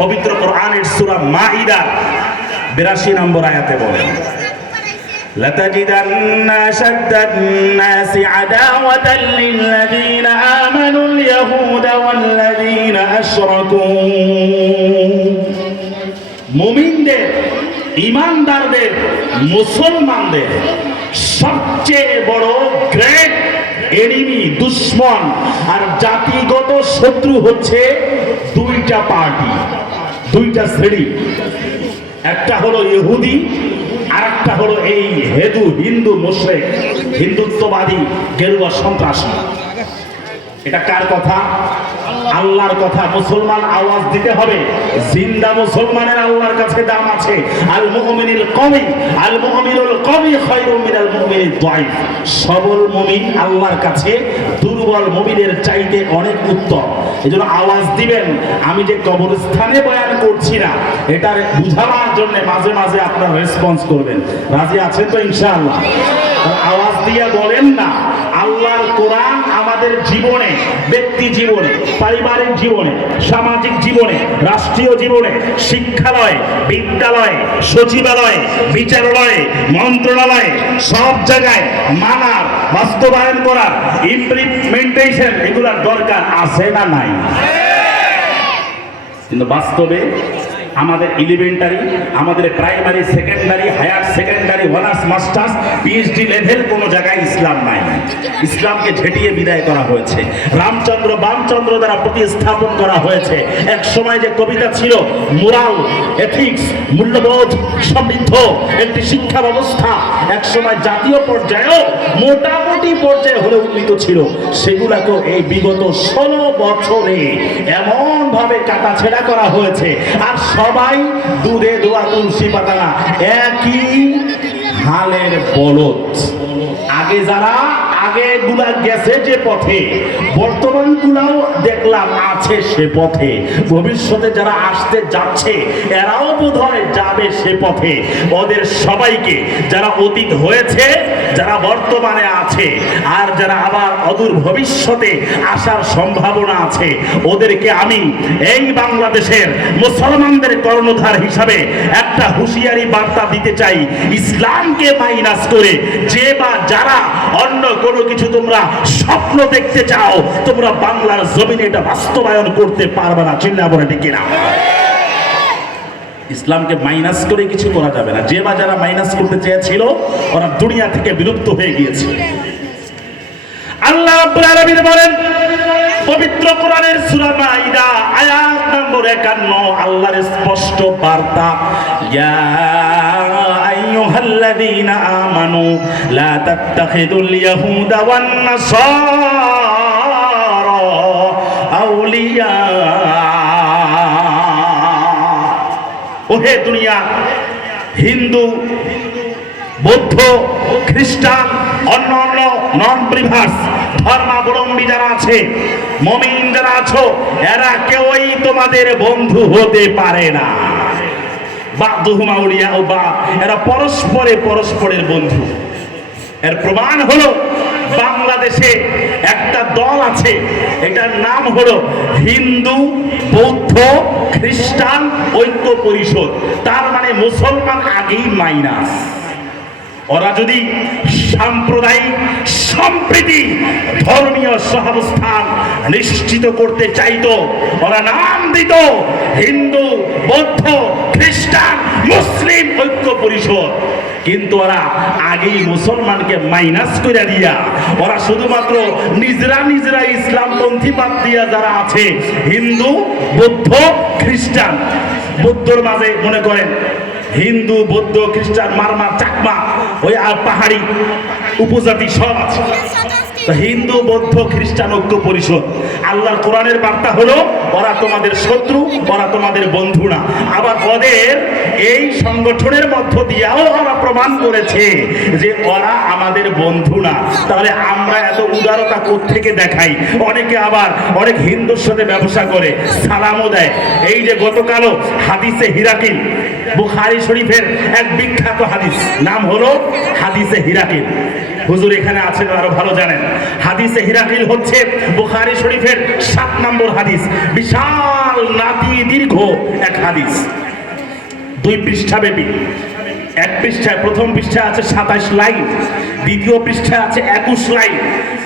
পবিত্র কোরআনের সূরা মাইদার 82 নম্বর আয়াতে বলেন, لَتَجِدَنَّ أَشَدَّ النَّاسِ عَدَاوَةً لِلَّذِينَ آمَنُوا الْيَهُودَ وَالَّذِينَ أَشْرَكُوا। মুমিনদের, ঈমানদারদের, মুসলমানদের সবচেয়ে বড় গ্রেট এনিমি, দুশ্মন আর জাতিগত শত্রু হচ্ছে দুইটা পার্টি, দুইটা শ্রেণী। একটা হলো ইহুদি, আর একটা হলো এই হিন্দু মুশরিক, হিন্দুত্ববাদী, গেরুয়া সন্ত্রাসী। এটা কার কথা? আল্লাহর কথা। মুসলমান আওয়াজ দিতে হবে, জিন্দা মুসলমানের আল্লাহর কাছে দাম আছে। আল মুমিনুল কওমি, আল মুমিনুল কওমি খায়রুম মিনাল মুমিনিদ দাঈফ। সবল মুমিন আল্লাহর কাছে দুর্বল মুমিনের চাইতে অনেক উত্তম। এজন্য আওয়াজ দিবেন। আমি যে কবরস্থানে বয়ান করছি না, এটার বুঝাবার জন্য মাঝে মাঝে আপনারা রেসপন্স করবেন। রাজি আছেন তো ইনশাআল্লাহ? আওয়াজ দিয়ে বলেন না, আল্লাহর কোরআন আমাদের জীবনে, ব্যক্তি জীবনে, পারিবারিক জীবনে, সামাজিক জীবনে, রাষ্ট্রীয় জীবনে, শিক্ষালয়, বিদ্যালয়, সচিবালয়, বিচারালয়, মন্ত্রণালয়, সব জায়গায় মানার, বাস্তবায়ন করার, ইমপ্লিমেন্টেশন, এগুলোর দরকার আছে না নাই? কিন্তু বাস্তবে আমাদের এলিমেন্টারি, আমাদের primary, secondary, higher secondary, honours, masters, PhD level কোনো জায়গায় ইসলাম নাই। ইসলামকে ঝেঁটিয়ে বিদায় করা হয়েছে, রামচন্দ্র বামচন্দ্র দ্বারা প্রতিস্থাপন করা হয়েছে। এক সময় যে কবিতা ছিল, মোরাল, এথিক্স, মূল্যবোধ সমৃদ্ধ একটি শিক্ষা ব্যবস্থা, এক সময় জাতীয় পর্যায়েও মোটামুটি পর্যায়ে হলে উন্নীত ছিল, সেগুলাকেও এই বিগত 16 বছরে এমন ভাবে কাটাছেড়া করা হয়েছে। আর সবাই দুধে দোয়া তুলসী পাতা না, একই হালের বলদ। আগে যারা গুলা গেছে যে পথে, বর্তমান গুলাও দেখলাম আছে সে পথে, ভবিষ্যতে যারা আসতে যাচ্ছে এরাও বোধহয় যাবে সে পথে। ওদের সবাইকে, যারা অতীত হয়েছে, যারা বর্তমানে আছে, আর যারা আবার অদূর ভবিষ্যতে আসার সম্ভাবনা আছে, ওদেরকে আমি এই বাংলাদেশের মুসলমানদের কর্ণধার হিসাবে একটা হুঁশিয়ারি বার্তা দিতে চাই। ইসলামকে মাইনাস করে যে বা যারা অন্য কোনো কিছু তোমরা স্বপ্ন দেখতে চাও, তোমরা বাংলার জমিনে এটা বাস্তবায়ন করতে পারবে না। চিন্তা বলে ঠিক কিনা? ইসলামকে মাইনাস করে কিছু করা যাবে না। যে বা যারা মাইনাস করতে চেয়েছিল, ওরা দুনিয়া থেকে বিলুপ্ত হয়ে গিয়েছে। আল্লাহ রাব্বুল আলামিন বলেন পবিত্র কোরআনের সূরা মাইদা আয়াত নম্বর 51, আল্লাহর স্পষ্ট বার্তা, ইয়া আইয়ুহাল্লাযীনা আমানু লা তাত্তাখিদুল ইয়াহুদা ওয়ান নাসারা আউলিয়া। ওহে দুনিয়া, হিন্দু, বৌদ্ধ, খ্রিস্টান, অন্য নন বিলিভার্স ধর্মাবলম্বী যারা আছে, মুমিন যারা আছো, এরা কেউই তোমাদের বন্ধু হতে পারে না। বাদুহুম আউলিয়া ও বা, এরা পরস্পরের বন্ধু। এর প্রমাণ হলো বাংলাদেশে একটা দল আছে, এটার নাম হলো হিন্দু বৌদ্ধ খ্রিস্টান ঐক্য পরিষদ। তার মানে মুসলমান আগেই মাইনাস। ওরা যদি সাম্প্রদায়িক সম্প্রীতি, ধর্মীয় সহাবস্থান নিশ্চিত করতে চাইতো, ওরা নাম দিত হিন্দু বৌদ্ধ খ্রিস্টান মুসলিম ঐক্য পরিষদ। কিন্তু ওরা আগেই মুসলমানকে মাইনাস করে দিয়া, ওরা শুধুমাত্র নিজেরা ইসলামপন্থী বাদ দিয়া যারা আছে, হিন্দু বৌদ্ধ খ্রিস্টান, বৌদ্ধর মাঝে মনে করেন হিন্দু বৌদ্ধ খ্রিস্টান মারমা চাকমা ওই পাহাড়ি উপজাতি সব আছে। হিন্দু বৌদ্ধ খ্রিস্টান ঐক্য পরিষদ, আল্লাহর কোরআনের বার্তা হলো ওরা তোমাদের শত্রু, ওরা তোমাদের বন্ধু না। আবার ওদের এই সংগঠনের মধ্য দিয়েও ওরা প্রমাণ করেছে যে ওরা আমাদের বন্ধু না। তাহলে আমরা এত উদারতা কোত্থেকে দেখাই? অনেকে আবার অনেক হিন্দুর সাথে ব্যবসা করে, সালামও দেয়। এই যে গতকালও হাদিসে হিরাকিল, বুখারী শরীফের এক বিখ্যাত হাদিস, নাম হলো হাদিসে হিরাকিল। হুজুর এখানে আছেন, আরো ভালো জানেন। হাদিসে হিরাকিল হচ্ছে বুখারী শরীফের 7 নম্বর হাদিস, বিশাল নাতি দীর্ঘ এক হাদিস, 2 পৃষ্ঠাব্যাপী। এক পৃষ্ঠায়, প্রথম পৃষ্ঠায় আছে 27 লাইন, দ্বিতীয় পৃষ্ঠায় আছে 21 লাইন,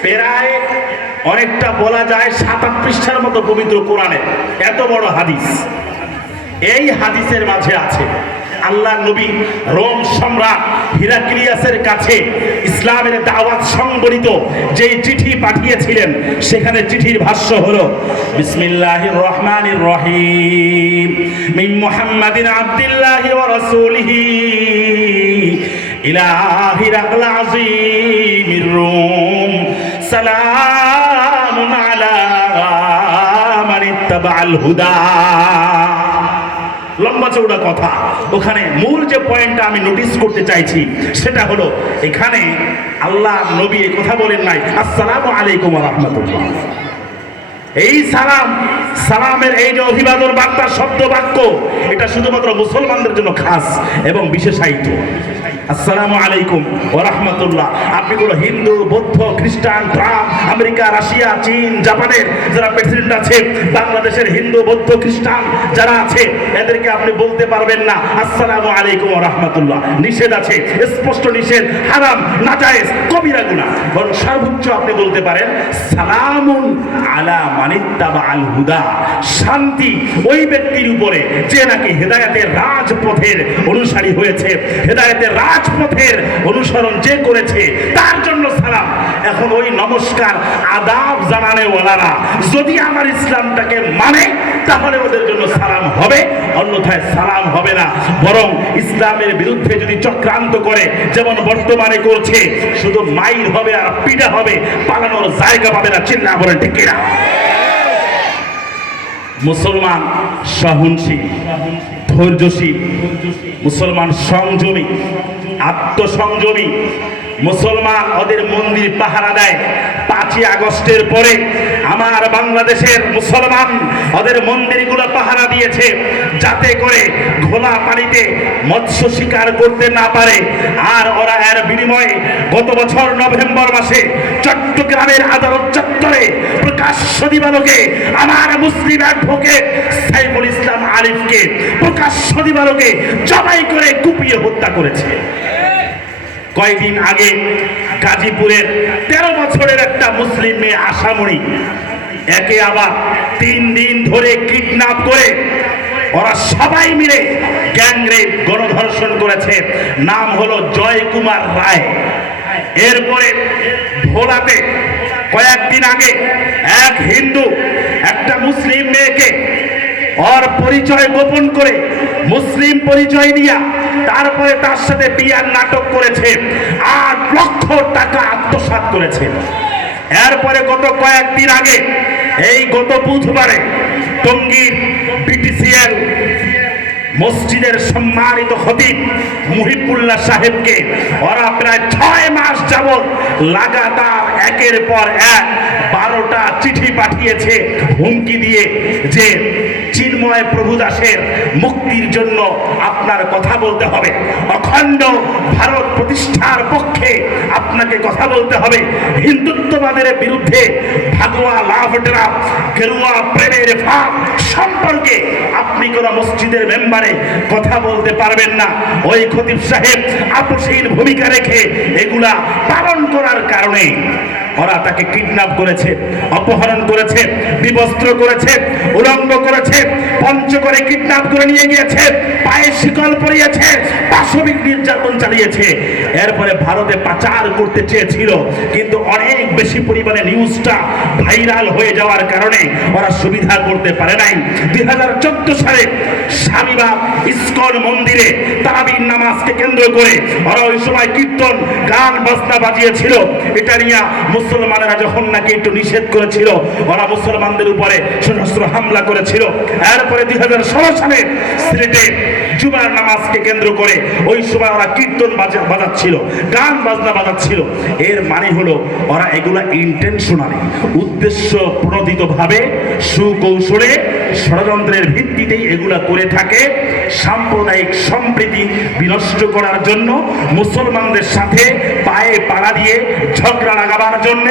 প্রায় অনেকটা বলা যায় 7-8 পৃষ্ঠার মতো পবিত্র কোরআনে, এত বড় হাদিস। এই হাদিসের মাঝে আছে আল্লাহ নবী রোম সম্রাট হিরাক্লিয়াসের কাছে ইসলামের দাওয়াত সংবলিত যে চিঠি পাঠিয়েছিলেন, সেখানে চিঠির ভাষ্য হলো বিসমিল্লাহির রহমানির রহিম মিন মুহাম্মাদিন আবদিল্লাহি ওয়া রাসূলিহি ইলা হিরাকল আযীমির রুম সালামুন আলা মান ইত্তাবাআল হুদা। লম্বা চৌড়া কথা, ওখানে মূল যে পয়েন্টটা আমি নোটিস করতে চাইছি সেটা হলো, এখানে আল্লাহ নবী কথা বলেন নাই আসসালামু আলাইকুম ওয়া রাহমাতুল্লাহ। এই সালামের এই যে অভিবাদন বার্তা শব্দ বাক্য, এটা শুধুমাত্র মুসলমানদের জন্য খাস এবং বিশেষায়িত। আসসালামু আলাইকুম ওয়া রাহমাতুল্লাহ। আপনি কোনো হিন্দু, বৌদ্ধ, খ্রিস্টান, ট্রাম্প, আমেরিকা, রাশিয়া, চীন, জাপানের যারা প্রেসিডেন্ট আছে, বাংলাদেশের হিন্দু, বৌদ্ধ, খ্রিস্টান যারা আছে, এদেরকে আপনি বলতে পারবেন না আসসালামু আলাইকুম ওয়া রাহমাতুল্লাহ। নিষেধ আছে, স্পষ্ট নিষেধ, হারাম, নাজায়েজ, কবিরা গুনাহ। বরং সর্বোচ্চ আপনি বলতে পারেন সালামুন আলা মান ইত্তাবাআল হুদা। শান্তি ওই ব্যক্তির উপরে যে নাকি হেদায়েতের রাজপথের অনুসারী হয়েছে, হেদায়েতের রাজপথের অনুসরণ যে করেছে, তার জন্য সালাম। এখন ওই নমস্কার আদাব জানানে ওয়ালারা যদি আমার ইসলামটাকে মানে, তাহলে ওদের জন্য সালাম হবে, অন্যথায় সালাম হবে না। বরং ইসলামের বিরুদ্ধে যদি চক্রান্ত করে, যেমন বর্তমানে করছে, শুধু মাইর হবে আর পিটা হবে, পালানোর জায়গা পাবে না। চিন্তা বলেন ঠিক কিনা? মুসলমান সহনশীল, ধৈর্যশীল, মুসলমান সংযমী, আত্মসংযমী, মুসলমান ওদের মন্দির পাহারা দেয়। 5ই আগস্টের পরে আমার বাংলাদেশের মুসলমান ওদের মন্দিরগুলো পাহারা দিয়েছে, যাতে করে ঘোলা পানিতে মৎস্য শিকার করতে না পারে। আর ওরা এর বিনিময়ে গত বছর নভেম্বর মাসে চট্টগ্রামের আদালত চত্বরে প্রকাশ্য দিবালোকে আমার মুসলিম অ্যাডভোকেট সাইফুল ইসলাম আরিফকে প্রকাশ্য দিবালোকে জবাই করে কুপিয়ে হত্যা করেছে। কয়েকদিন আগে গাজীপুরের 13 বছরের একটা মুসলিম মেয়ে আশামণি, একে আবার 3 দিন ধরে কিডন্যাপ করে ওরা সবাই মিলে গ্যাংরেপ, গণধর্ষণ করেছে। নাম হলো জয় কুমার রায়। এরপরে ভোলাতে কয়েকদিন আগে এক হিন্দু একটা মুসলিম মেয়েকে ওর পরিচয় গোপন করে মুসলিম পরিচয় দিয়া তারপরে তার সাথে বিয়ার নাটক করেছে, 8 লক্ষ টাকা আত্মসাৎ করেছে। এরপরে গত কয়েকদিন আগে, এই গত বুধবারে টঙ্গীর বিটিসিএল মসজিদের সম্মানিত খতিব মুহিবুল্লাহ সাহেবকে ওরা প্রায় 6 মাস যাবৎ লাগাতার একের পর এক 12টা চিঠি পাঠিয়েছে হুমকি দিয়ে যে চিন্ময় প্রভু দাসের মুক্তির জন্য আপনার কথা বলতে হবে, অখণ্ড ভারত প্রতিষ্ঠার পক্ষে আপনাকে কথা বলতে হবে, হিন্দুত্ববাদের বিরুদ্ধে ভাগোয়া লাভডরা গেরুয়া প্রেমের ভাব সম্পর্কে আপনি কোন মসজিদের মেম্বারে কথা বলতে পারবেন না। ওই খতিব সাহেব আপোষহীন ভূমিকা রেখে এগুলা পালন করার কারণে ওরা তাকে কিডন্যাপ করেছে, অপহরণ করেছে, বিবস্ত্র করেছে, উলঙ্গ করেছে, পঞ্চগড়ে কিডন্যাপ করে নিয়ে গিয়েছে, পায়ে শিকল পরিয়েছে, পাশবিক নির্যাতন চালিয়েছে। এরপরে ভারতে পাচার করতে চেয়েছিল, কিন্তু অনেক বেশি পরিমাণে নিউজটা ভাইরাল হয়ে যাওয়ার কারণে ওরা সুবিধা করতে পারে নাই। 2014 সালে স্বামীবাগ ইস্কন মন্দিরে তারাবির নামাজকে কেন্দ্র করে ওরা ওই সময় কীর্তন, গান বাজনা বাজিয়েছিল। এটা নিয়ে মুসলমানেরা যখন নাকি একটু নিষেধ করেছিল, ওরা মুসলমানদের উপরে সশস্ত্র হামলা করেছিল। এরপরে 2016 সালে সিলেটে জুমার নামাজকে কেন্দ্র করে ওই সময় ওরা কীর্তন বাজাচ্ছিল, গান বাজনা বাজাচ্ছিল। এর মানে হলো ওরা এগুলা ইন্টেনশনালি, উদ্দেশ্য প্রণোদিতভাবে, সুকৌশলে, ষড়যন্ত্রের ভিত্তিতেই এগুলা করে থাকে। সাম্প্রদায়িক সম্প্রীতি বিনষ্ট করার জন্য, মুসলমানদের সাথে পায়ে পাড়া দিয়ে ঝগড়া লাগাবার জন্য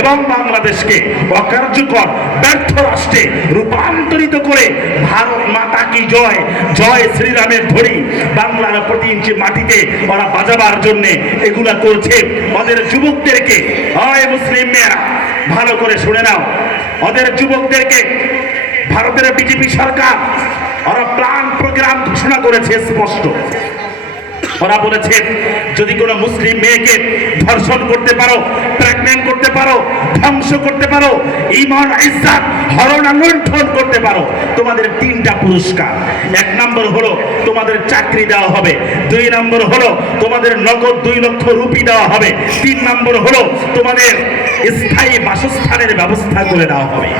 এবং বাংলাদেশকে অকার্যকর ব্যর্থ রাষ্ট্রে রূপান্তরিত করে ভারত মাতা কি জয়, জয় শ্রীরামের ধ্বনি বাংলার প্রতি ইঞ্চি মাটিতে ওরা বাজাবার জন্য এগুলা করছে। ওদের যুবকদেরকে, হয় মুসলিম মেয়েরা ভালো করে শুনে নাও, ওদের যুবকদেরকে ভারতের বিজেপি সরকার ওরা প্ল্যান প্রোগ্রাম ঘোষণা করেছে স্পষ্ট। ওরা বলেছে যদি কোনো মুসলিম মেয়েকে ধর্ষণ করতে পারো, প্রেগন্যান্ট করতে পারো, ধ্বংস করতে পারো, ঈমান ইজ্জত হরণ লুণ্ঠন করতে পারো, তোমাদের 3টা পুরস্কার। 1 নম্বর হলো তোমাদের চাকরি দেওয়া হবে, 2 নম্বর হলো তোমাদের নগদ 2 লক্ষ রুপি দেওয়া হবে, 3 নম্বর হলো তোমাদের স্থায়ী বাসস্থানের ব্যবস্থা করে দেওয়া হবে।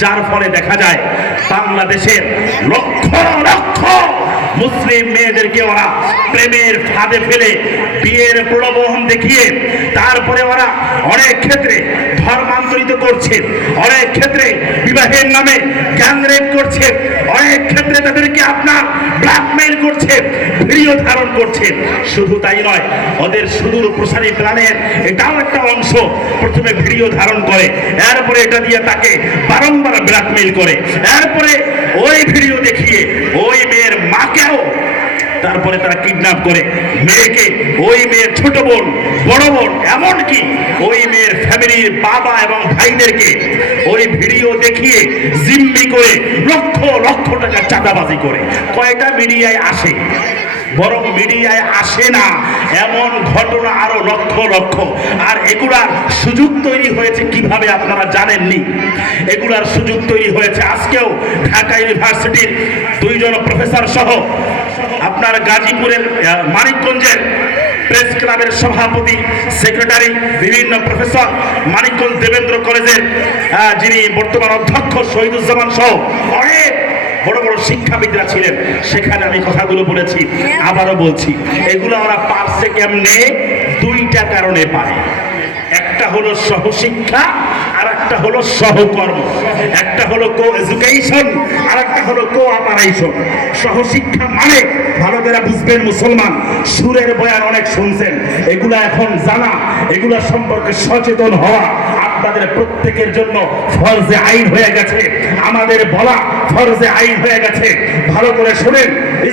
যার ফলে দেখা যায় বাংলাদেশের লক্ষ লক্ষ মুসলিম মেয়েদেরকে ওরা প্রেমের ফাঁদে ফেলে বিয়ের প্রলোভন দেখিয়ে তারপরে ওরা অনেক ক্ষেত্রে ধর্মান্তরিত করছে, অনেক ক্ষেত্রে বিবাহের নামে গ্যাংরেপ করছে, অনেক ক্ষেত্রে তাদেরকে আপনার ব্ল্যাকমেইল করছে, ভিডিও ধারণ করছে। শুধু তাই নয়, ওদের সুদূর প্রসারী প্ল্যানের এটাও একটা অংশ। প্রথমে ভিডিও ধারণ করে, এরপরে এটা দিয়ে তাকে বারংবার ব্ল্যাকমেইল করে, এরপরে ওই ভিডিও দেখিয়ে ওই মেয়ের মাকেও তারপরে তারা কিডন্যাপ করে মেয়েকে, ওই মেয়ের ছোট বোন, বড় বোন, এমনকি ওই মেয়ের ফ্যামিলির বাবা এবং ভাইদেরকে ওই ভিডিও দেখিয়ে জিম্মি করে লক্ষ লক্ষ টাকা চাঁদাবাজি করে। কয়টা মিডিয়ায় আসে? বরং মিডিয়ায় আসে না এমন ঘটনা আরো লক্ষ লক্ষ। আর এগুলার সুযোগ তৈরি হয়েছে কিভাবে আপনারা জানেননি? এগুলার সুযোগ তৈরি হয়েছে আজকেও ঢাকা ইউনিভার্সিটির 2 জন প্রফেসর সহ আপনার গাজীপুরের মানিকগঞ্জের প্রেস ক্লাবের সভাপতি, সেক্রেটারি, বিভিন্ন প্রফেসর, মানিকগঞ্জ দেবেন্দ্র কলেজের যিনি বর্তমান অধ্যক্ষ শহীদুজ্জামান সহ অনেক বড় বড় শিক্ষাবিদরা ছিলেন। সেখানে আমি কথাগুলো বলেছি, আবারও বলছি, এগুলো ওরা পারছে কেমনে? 2টা কারণে পারে। একটা হলো সহশিক্ষা, আর একটা হলো সহকর্ম। একটা হলো কো এডুকেশন, আর একটা হলো কো অপারেশন। সহশিক্ষা মানে ভালো করে বুঝবেন মুসলমান, সুরের বয়ান অনেক শুনছেন, এগুলা এখন জানা, এগুলা সম্পর্কে সচেতন হওয়া আপনাদের প্রত্যেকের জন্য ফরজে আইন হয়ে গেছে, আমাদের বলা ফরজে আইন হয়ে গেছে। ভালো করে শুনেন,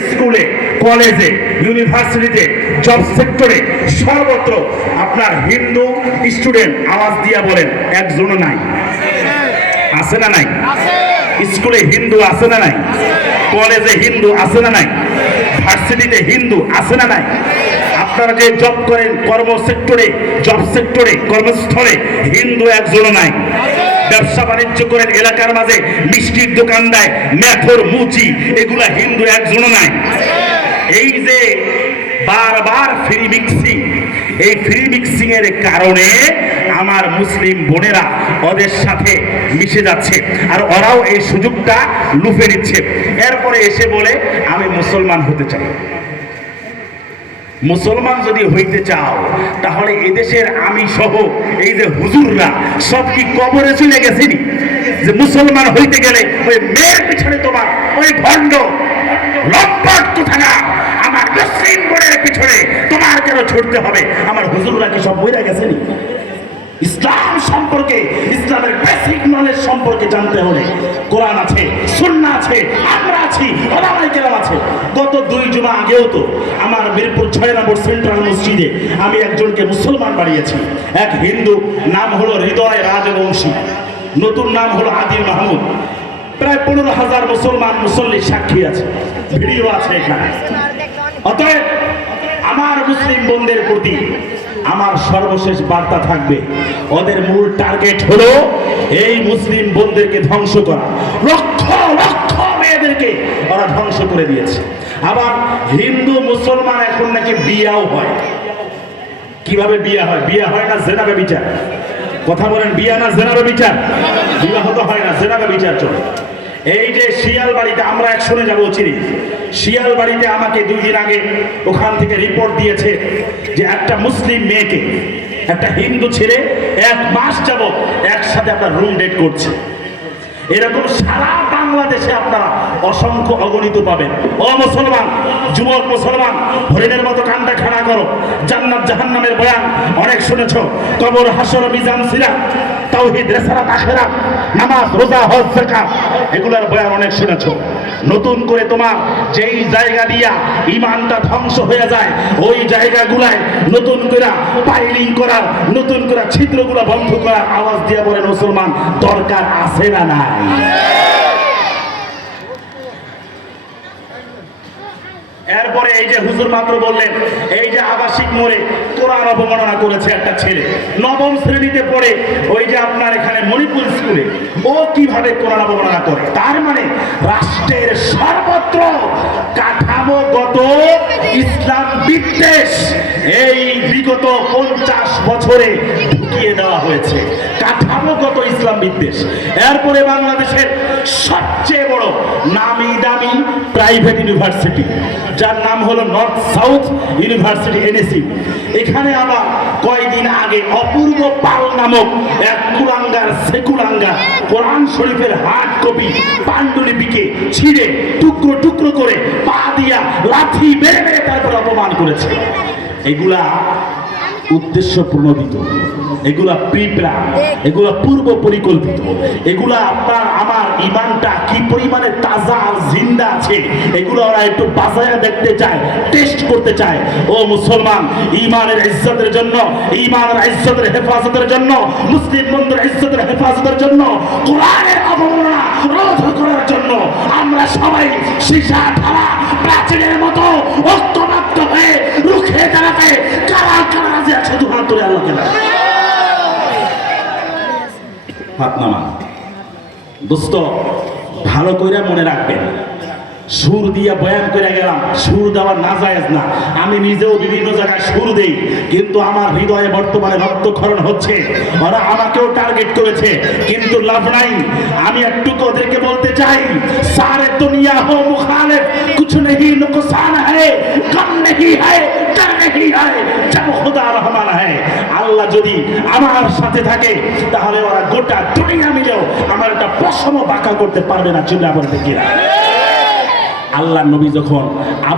স্কুলে, কলেজে, ইউনিভার্সিটিতে, জব সেক্টরে, সর্বত্র আপনার হিন্দু স্টুডেন্ট আওয়াজ দিয়া বলেন একজনও নাই। আছে না নাই? স্কুলে হিন্দু আছে না নাই? কলেজে হিন্দু আছে না নাই? ভার্সিটিতে হিন্দু আছে না নাই? আপনারা যে জব করেন কর্ম সেক্টরে, জব সেক্টরে, কর্মস্থলে হিন্দু একজনও নাই। ব্যবসা বাণিজ্য করেন এলাকার মাঝে, মিষ্টির দোকান দেয়, মেথর, মুচি, এগুলা হিন্দু একজনও নাই। এই যে বারবার ফ্রি মিক্সিং, এই ফ্রি মিক্সিং এর কারণে আমার মুসলিম বোনেরা ওদের সাথে মিশে যাচ্ছে, আর ওরাও এই সুযোগটা লুফে নিচ্ছে। এরপরে এসে বলে আমি মুসলমান হতে চাই। মুসলমান যদি হইতে চাও তাহলে এদেশের আমি সহ এই যে হুজুররা সব কি কবরে চলে গেছেনি? যে মুসলমান হইতে গেলে ওই মেয়ের পিছনে তোমার ওই ভণ্ড লম্পট কোথানা আমার মুসলিম বোনের পিছনে তোমার কেন ছুটতে হবে? আমার হুজুররা কি সব বইরা গেছেনি? ইসলাম সম্পর্কে, ইসলামের বেসিক নলেজ সম্পর্কে জানতে হলে কোরআন আছে, সুন্নাহ আছে, আমরা আছি, ওলামায়ে কেরাম আছে। গত 2 জুমা আগেও তো আমার মিরপুর 6 নম্বর সেন্ট্রাল মসজিদে আমি একজনকে মুসলমান বানিয়েছি। এক হিন্দু, নাম হলো হৃদয় রাজবংশী, নতুন নাম হলো আদিল মাহমুদ। প্রায় 15,000 মুসলমান মুসল্লি সাক্ষী আছে, ভিডিও আছে এখানে। অতএব আমার মুসলিম বোনদের প্রতি আমার সর্বশেষ বার্তা থাকবে, ওদের মূল টার্গেট হলো এই মুসলিম বোনদেরকে ধ্বংস করা। লক্ষ লক্ষ মেয়েদেরকে ওরা ধ্বংস করে দিয়েছে। আবার হিন্দু মুসলমান এখন নাকি বিয়াও হয়। কিভাবে বিয়া হয়? বিয়া হয় না জেনাবে বিচার। কথা বলেন, বিয়া না জেনাবে বিচার? বিবাহ তো হয় না, জেনাবে বিচার চলে। এই যে শিয়ালবাড়িতে আমরা একসঙ্গে যাবো চিনি, শিয়ালবাড়িতে আমাকে 2 দিন আগে ওখান থেকে রিপোর্ট দিয়েছে যে একটা মুসলিম মেয়েকে একটা হিন্দু ছেলে 1 মাস যাবত একসাথে আপনার রুম ডেট করছে। এরকম সারা বাংলাদেশে আপনারা অসংখ্য অগণিত পাবেন। ও মুসলমান, যুবক মুসলমান, হরিণের মতো কানটা খাড়া করো। জান্নাত জাহান্নামের বয়ান অনেক শুনেছো, কবর, হাসর, মিজান, সিরাত, তাওহীদ, রিসালাত, আখিরাত, নামাজ, রোজা, হজ, যাকাত, এগুলার বয়ান অনেক শুনেছো। নতুন করে তোমার যেই জায়গা দিয়া ঈমানটা ধ্বংস হয়ে যায়, ওই জায়গাগুলায় নতুন করে পাইলিং করার, নতুন করে ছিদ্রগুলো বন্ধ করার আওয়াজ দিয়ে বলেন মুসলমান, দরকার আছে না নাই? এরপরে এই যে হুজুর মাত্র বললেন, এই যে আবাসিক মোড়ে কোরআন অবমাননা করেছে একটা ছেলে, নবম শ্রেণীতে পড়ে, ওই যে আপনার এখানে মণিপুর স্কুলে, ও কিভাবে কোরআন অবমাননা করে? তার মানে রাষ্ট্রের সর্বত্র কাঠামোগত ইসলাম বিদ্বেষ এই বিগত 50 বছরে ঢুকিয়ে দেওয়া হয়েছে, কাঠামোগত ইসলাম বিদ্বেষ। এরপরে বাংলাদেশের সবচেয়ে বড় নামি দামি প্রাইভেট ইউনিভার্সিটি, যার নাম হলো নর্থ সাউথ ইউনিভার্সিটি, NSU। এখানে আবার কয়েকদিন আগে অপূর্ব পাল নামক এক কুলাঙ্গার সেকুলাঙ্গার কোরআন শরীফের হার্ড কপি পাণ্ডুলিপিকে ছিঁড়ে টুকরো টুকরো করে পা দিয়া লাথি মেরে মেরে তারপর অপমান করেছে। এগুলা উদ্দেশ্য প্রণোদিত, এগুলা প্রিপ্ল্যান, এগুলা পূর্ব পরিকল্পিত, এগুলা আপনার আমার ঈমানটা কি পরিমাণে তাজা আর জিন্দা আছে এগুলো ওরা একটু বাজায়া দেখতে চায়, টেস্ট করতে চায়। ও মুসলমান, ঈমানের ইজ্জতের জন্য, ঈমানের ইজ্জতের হেফাজতের জন্য, মুসলিম বন্ধুর ইজ্জতের হেফাজতের জন্য, কোরআনের অবমাননা রোধ করার জন্য আমরা সবাই সীসা ঢালা প্রাচীনের মতো ঐক্যবদ্ধ হয়ে রুখে দাঁড়াতে কারা কারা রাজি আছে? দু হাত তুলে আল্লাহকে হাত নামা। দোস্ত, ভালো কইরা মনে রাখবেন, সুর দিয়া বয়ান করে গেলাম, সুর দেওয়া নাজায়েজ না। আমি নিজেও বিভিন্ন জায়গায় সুর দেই, কিন্তু আমার হৃদয়ে বর্তমানে রক্তক্ষরণ হচ্ছে। ওরা আমাকেও টার্গেট করেছে, কিন্তু লাভ নাই। আমি একটু ওদেরকে বলতে চাই, সারে দুনিয়া হো মুখালিফ, কুছ নেহি নুকসান হ্যায়, গম নেহি হ্যায়, ডর নেহি হ্যায়, জব খুদা রহমান হ্যায়। আল্লাহ যদি আমার সাথে থাকে, তাহলে ওরা গোটা দুনিয়া মিলেও আমার একটা পশম বাঁকা করতে পারবে না। চিন্তা করতে কিনা? আল্লাহ নবী যখন আবু